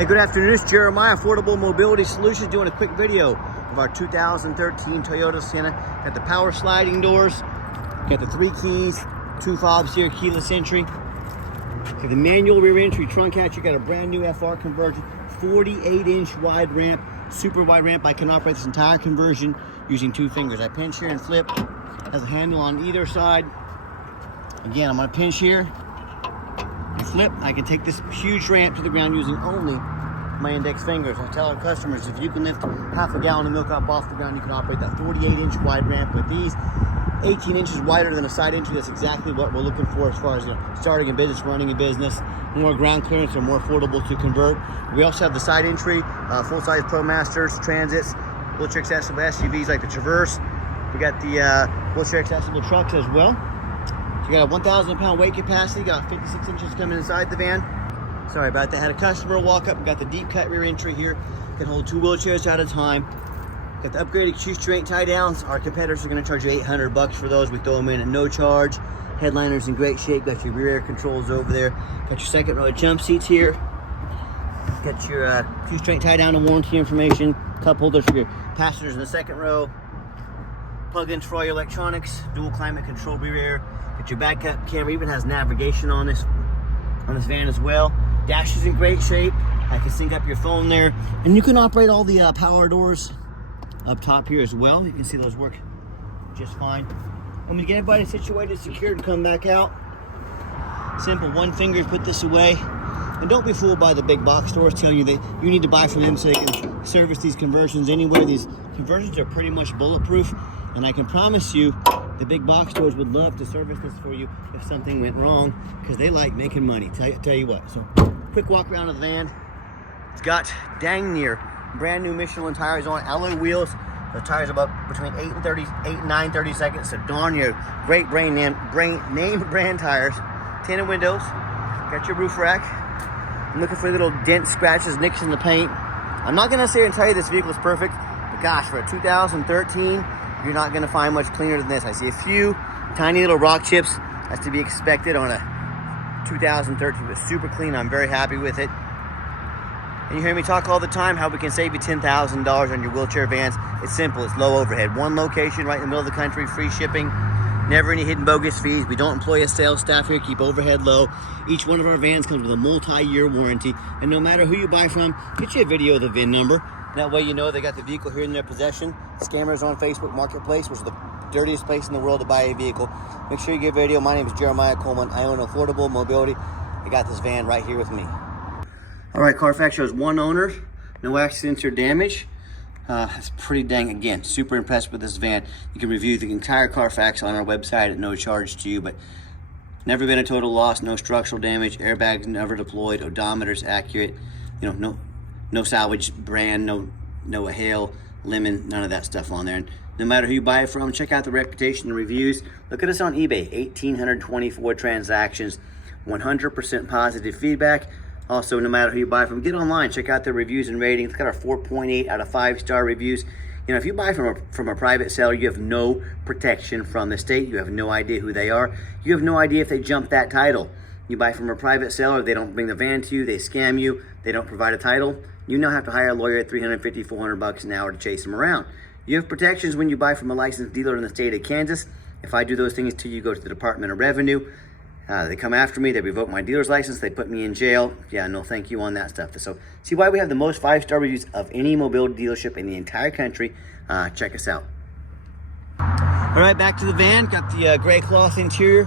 Hey, good afternoon. It's Jeremiah, Affordable Mobility Solutions, doing a quick video of our 2013 Toyota Sienna. Got the power sliding doors, got the 3 keys, 2 fobs here, keyless entry. Got the manual rear entry trunk hatch. You got a brand new FR conversion, 48-inch wide ramp, super wide ramp. I can operate this entire conversion using 2 fingers. I pinch here and flip. Has a handle on either side. Again, I'm gonna pinch here and flip. I can take this huge ramp to the ground using only my index fingers. I tell our customers, if you can lift half a gallon of milk up off the ground, you can operate that 48-inch wide ramp with these. 18 inches wider than a side entry. That's exactly what we're looking for as far as starting a business, running a business. More ground clearance or more affordable to convert. We also have the side entry, full-size ProMasters, Transits, wheelchair accessible SUVs like the Traverse. We got the wheelchair accessible trucks as well. So you got a 1,000 pound weight capacity, got 56 inches coming inside the van. Sorry about that. Had a customer walk up. We got the deep cut rear entry here. Can hold 2 wheelchairs at a time. Got the upgraded shoestring tie downs. Our competitors are going to charge you $800 for those. We throw them in at no charge. Headliner's in great shape. Got your rear air controls over there. Got your second row of jump seats here. Got your shoestring tie down and warranty information. Cup holders for your passengers in the second row. Plug-ins for all your electronics. Dual climate control rear air. Got your backup camera. Even has navigation on this van as well. Dash is in great shape. I can sync up your phone there. And you can operate all the power doors up top here as well. You can see those work just fine. When we get everybody situated, secured, and come back out, simple 1 finger, put this away. And don't be fooled by the big box stores telling you that you need to buy from them so they can service these conversions anywhere. These conversions are pretty much bulletproof. And I can promise you, the big box stores would love to service this for you if something went wrong, because they like making money. Tell you what. So, quick walk around of the van. It's got dang near brand new Michelin tires on, alloy wheels. The tires are about between 8 and 9 30 So darn near great name brand tires. Tinted windows. Got your roof rack. I'm looking for little dents, scratches, nicks in the paint. I'm not gonna sit here and tell you this vehicle is perfect, but gosh, for a 2013, you're not gonna find much cleaner than this. I see a few tiny little rock chips. That's to be expected on a 2013, but super clean. I'm very happy with it. And you hear me talk all the time how we can save you $10,000 on your wheelchair vans. It's simple, it's low overhead. 1 location right in the middle of the country, free shipping, never any hidden bogus fees. We don't employ a sales staff here, keep overhead low. Each one of our vans comes with a multi-year warranty. And no matter who you buy from, get you a video of the VIN number. That way you know they got the vehicle here in their possession. Scammers on Facebook Marketplace, which is the dirtiest place in the world to buy a vehicle. Make sure you get a video. My name is Jeremiah Coleman. I own Affordable Mobility. I got this van right here with me. All right, Carfax shows 1 owner, no accidents or damage. It's pretty dang, again, super impressed with this van. You can review the entire Carfax on our website at no charge to you, but never been a total loss, no structural damage, airbags never deployed, odometer's accurate, you know, no salvage brand, no hail, lemon, none of that stuff on there. And no matter who you buy it from, check out the reputation and reviews. Look at us on eBay, 1,824 transactions, 100% positive feedback. Also, no matter who you buy from, get online, check out the reviews and ratings. Look at our 4.8 out of 5-star reviews. You know, if you buy from a private seller, you have no protection from the state. You have no idea who they are. You have no idea if they jumped that title. You buy from a private seller, they don't bring the van to you, they scam you, they don't provide a title. You now have to hire a lawyer at $350, $400 an hour to chase them around. You have protections when you buy from a licensed dealer in the state of Kansas. If I do those things to you, go to the Department of Revenue. They come after me, they revoke my dealer's license, they put me in jail. Yeah, no thank you on that stuff. So see why we have the most 5-star reviews of any mobility dealership in the entire country. Check us out. All right, back to the van. Got the gray cloth interior.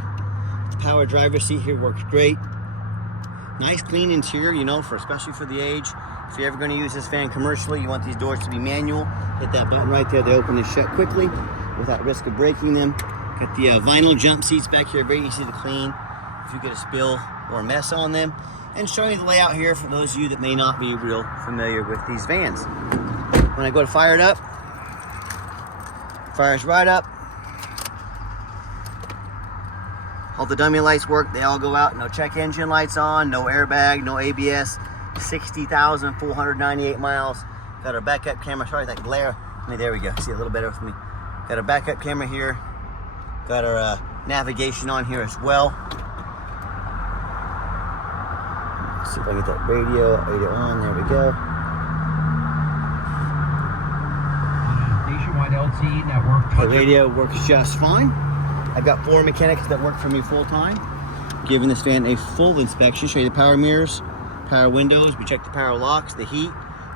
The power driver's seat here works great. Nice clean interior, you know, especially for the age. If you're ever going to use this van commercially, you want these doors to be manual. Hit that button right there. They open and shut quickly without risk of breaking them. Got the vinyl jump seats back here, very easy to clean if you get a spill or a mess on them. And showing you the layout here for those of you that may not be real familiar with these vans. When I go to fire it up, fires right up. All the dummy lights work, they all go out. No check engine lights on, no airbag, no ABS. 60,498 miles. Got our backup camera, sorry that glare. There we go, see a little better with me. Got our backup camera here. Got our navigation on here as well. see if I can get that radio on. There we go. Nationwide LTE network. The radio works just fine. I've got 4 mechanics that work for me full time. Giving this van a full inspection. Show you the power mirrors, power windows. We check the power locks, the heat,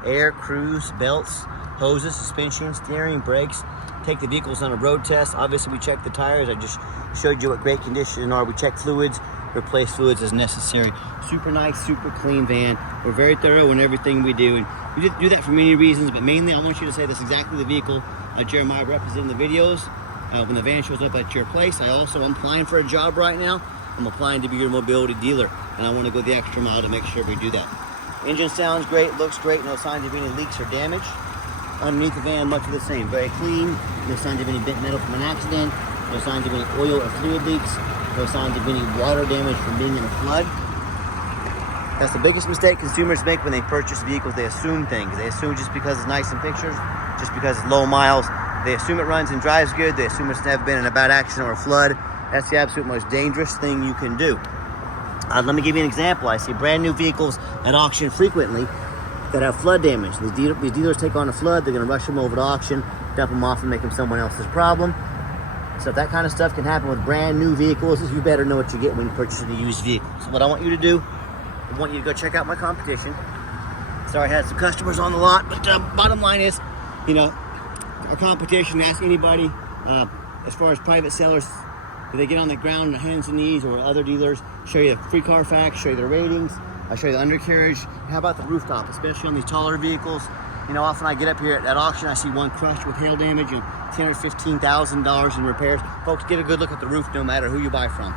air, cruise, belts, hoses, suspension, steering, brakes. Take the vehicles on a road test. Obviously, we check the tires. I just showed you what great condition are. We check fluids, replace fluids as necessary. Super nice, super clean van. We're very thorough in everything we do, and we do that for many reasons, but mainly I want you to say that's exactly the vehicle Jeremiah represented in the videos. When the van shows up at your place, I'm applying for a job right now. I'm applying to be your mobility dealer, and I want to go the extra mile to make sure we do that. Engine sounds great, looks great, no signs of any leaks or damage. Underneath the van, much of the same, very clean, no signs of any bent metal from an accident, no signs of any oil or fluid leaks, no signs of any water damage from being in a flood. That's the biggest mistake consumers make when they purchase vehicles. They assume things. They assume just because it's nice in pictures, just because it's low miles, they assume it runs and drives good, they assume it's never been in a bad accident or a flood. That's the absolute most dangerous thing you can do. Let me give you an example. I see brand new vehicles at auction frequently that have flood damage. These dealers take on a flood, they're gonna rush them over to auction, dump them off and make them someone else's problem. So if that kind of stuff can happen with brand new vehicles, you better know what you get when you purchase a used vehicle. So what I want you to do, I want you to go check out my competition. Sorry, I had some customers on the lot, but bottom line is, you know, our competition, ask anybody, as far as private sellers, do they get on the ground on their hands and knees, or other dealers show you the free Carfax, show you the ratings, I show you the undercarriage. How about the rooftop, especially on these taller vehicles? You know, often I get up here at auction, I see one crushed with hail damage and $10,000 or $15,000 in repairs. Folks, get a good look at the roof no matter who you buy from.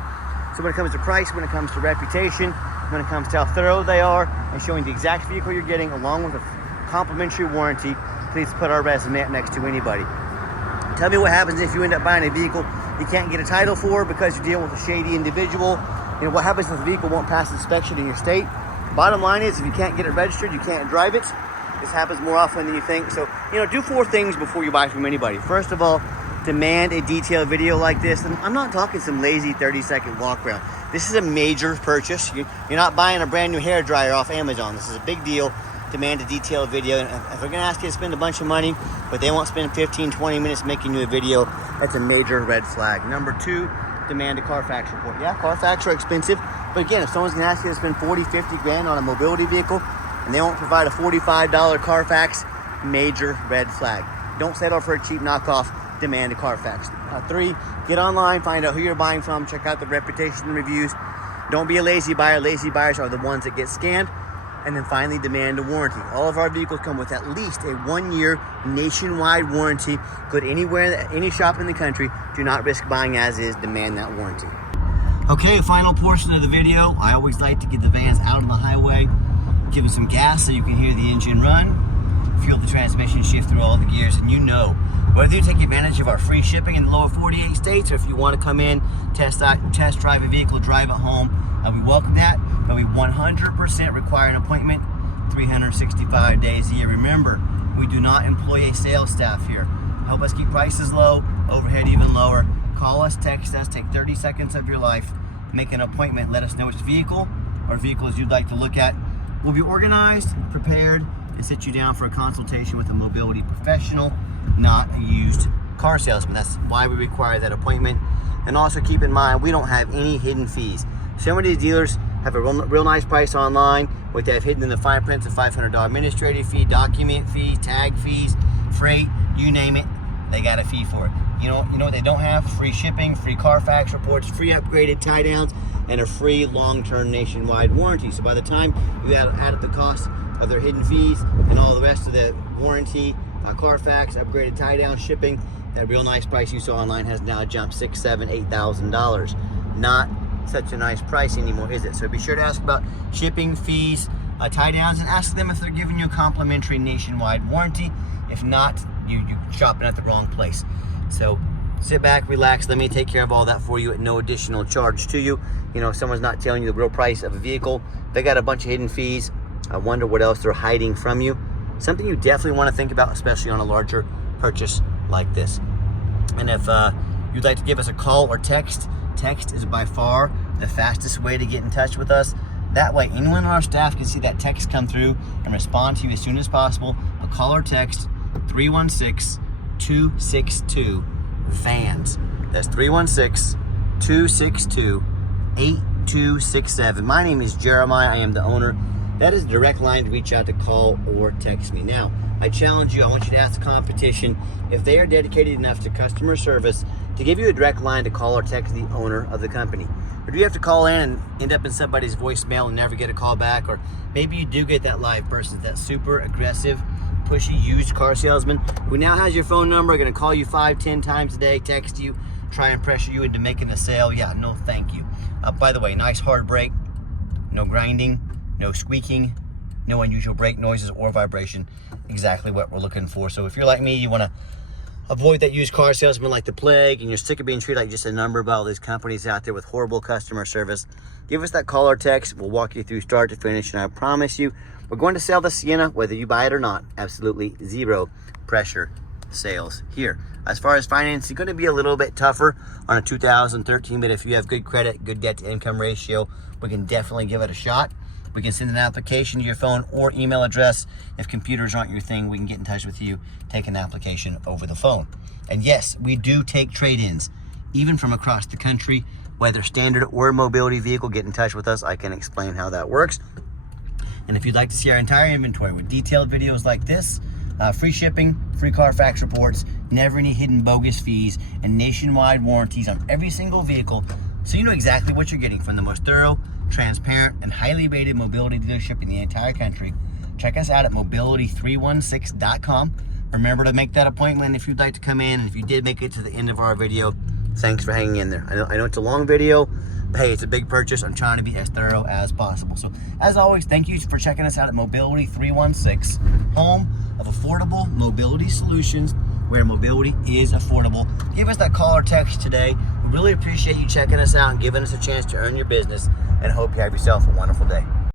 So when it comes to price, when it comes to reputation, when it comes to how thorough they are, and showing the exact vehicle you're getting along with a complimentary warranty, please put our resume up next to anybody. Tell me what happens if you end up buying a vehicle you can't get a title for because you're dealing with a shady individual. You know, what happens if the vehicle won't pass inspection in your state? Bottom line is, if you can't get it registered, you can't drive it. This happens more often than you think. So, you know, do 4 things before you buy from anybody. First of all, demand a detailed video like this. And I'm not talking some lazy 30-second walk around. This is a major purchase. You're not buying a brand new hair dryer off Amazon. This is a big deal. Demand a detailed video. And if they're gonna ask you to spend a bunch of money, but they won't spend 15, 20 minutes making you a video, that's a major red flag. Number 2, demand a Carfax report. Yeah, Carfax are expensive, but again, if someone's gonna ask you to spend 40, 50 grand on a mobility vehicle and they won't provide a $45 Carfax, major red flag. Don't settle for a cheap knockoff, demand a Carfax. 3, get online, find out who you're buying from, check out the reputation and reviews. Don't be a lazy buyer. Lazy buyers are the ones that get scammed. And then finally, demand a warranty. All of our vehicles come with at least a 1-year nationwide warranty. Go to anywhere, any shop in the country. Do not risk buying as is. Demand that warranty. Okay, final portion of the video. I always like to get the vans out on the highway, give them some gas so you can hear the engine run, feel the transmission shift through all the gears, and you know, whether you take advantage of our free shipping in the lower 48 states, or if you want to come in, test drive a vehicle, drive it home, we welcome that, but we 100% require an appointment 365 days a year. Remember, we do not employ a sales staff here. Help us keep prices low, overhead even lower. Call us, text us, take 30 seconds of your life, make an appointment, let us know which vehicle or vehicles you'd like to look at. We'll be organized, prepared, and sit you down for a consultation with a mobility professional, not a used car salesman. That's why we require that appointment. And also keep in mind, we don't have any hidden fees. Some of these dealers have a real nice price online, what they have hidden in the fine print, a $500 administrative fee, document fees, tag fees, freight, you name it, they got a fee for it. You know what they don't have? Free shipping, free Carfax reports, free upgraded tie downs, and a free long-term nationwide warranty. So by the time you add up the cost of their hidden fees and all the rest of the warranty, Carfax, upgraded tie down, shipping, that real nice price you saw online has now jumped $6,000, $7,000, $8,000. Not such a nice price anymore, is it? So be sure to ask about shipping, fees, tie downs, and ask them if they're giving you a complimentary nationwide warranty. If not, you're shopping at the wrong place. So sit back, relax, let me take care of all that for you at no additional charge to you. You know, if someone's not telling you the real price of a vehicle, they got a bunch of hidden fees, I wonder what else they're hiding from you. Something you definitely want to think about, especially on a larger purchase like this. And if you'd like to give us a call or text is by far the fastest way to get in touch with us. That way, anyone on our staff can see that text come through and respond to you as soon as possible. A call or text 316-262-FANS. That's 316-262-8267. My name is Jeremiah. I am the owner. That is the direct line to reach out to call or text me. Now, I challenge you. I want you to ask the competition if they are dedicated enough to customer service to give you a direct line to call or text the owner of the company. Or do you have to call in and end up in somebody's voicemail and never get a call back? Or maybe you do get that live person, that super aggressive, pushy used car salesman who now has your phone number, going to call you 5-10 times a day, text you, try and pressure you into making a sale. Yeah, no thank you. By the way, nice hard brake, no grinding, no squeaking, no unusual brake noises or vibration. Exactly what we're looking for. So if you're like me, you want to avoid that used car salesman like the plague, and you're sick of being treated like just a number by all these companies out there with horrible customer service, give us that call or text. We'll walk you through start to finish, and I promise you, we're going to sell the Sienna, whether you buy it or not. Absolutely zero pressure sales here. As far as financing, going to be a little bit tougher on a 2013, but if you have good credit, good debt to income ratio, we can definitely give it a shot. We can send an application to your phone or email address. If computers aren't your thing, we can get in touch with you, take an application over the phone. And yes, we do take trade-ins, even from across the country, whether standard or mobility vehicle. Get in touch with us. I can explain how that works. And if you'd like to see our entire inventory with detailed videos like this, free shipping, free Carfax reports, never any hidden bogus fees, and nationwide warranties on every single vehicle, so you know exactly what you're getting from the most thorough, transparent, and highly rated mobility dealership in the entire country, check us out at mobility316.com. Remember to make that appointment if you'd like to come in. And if you did make it to the end of our video, thanks for hanging in there. I know it's a long video, but hey, it's a big purchase. I'm trying to be as thorough as possible. So as always, thank you for checking us out at Mobility 316, home of affordable mobility solutions, where mobility is affordable. Give us that call or text today. We really appreciate you checking us out and giving us a chance to earn your business, and hope you have yourself a wonderful day.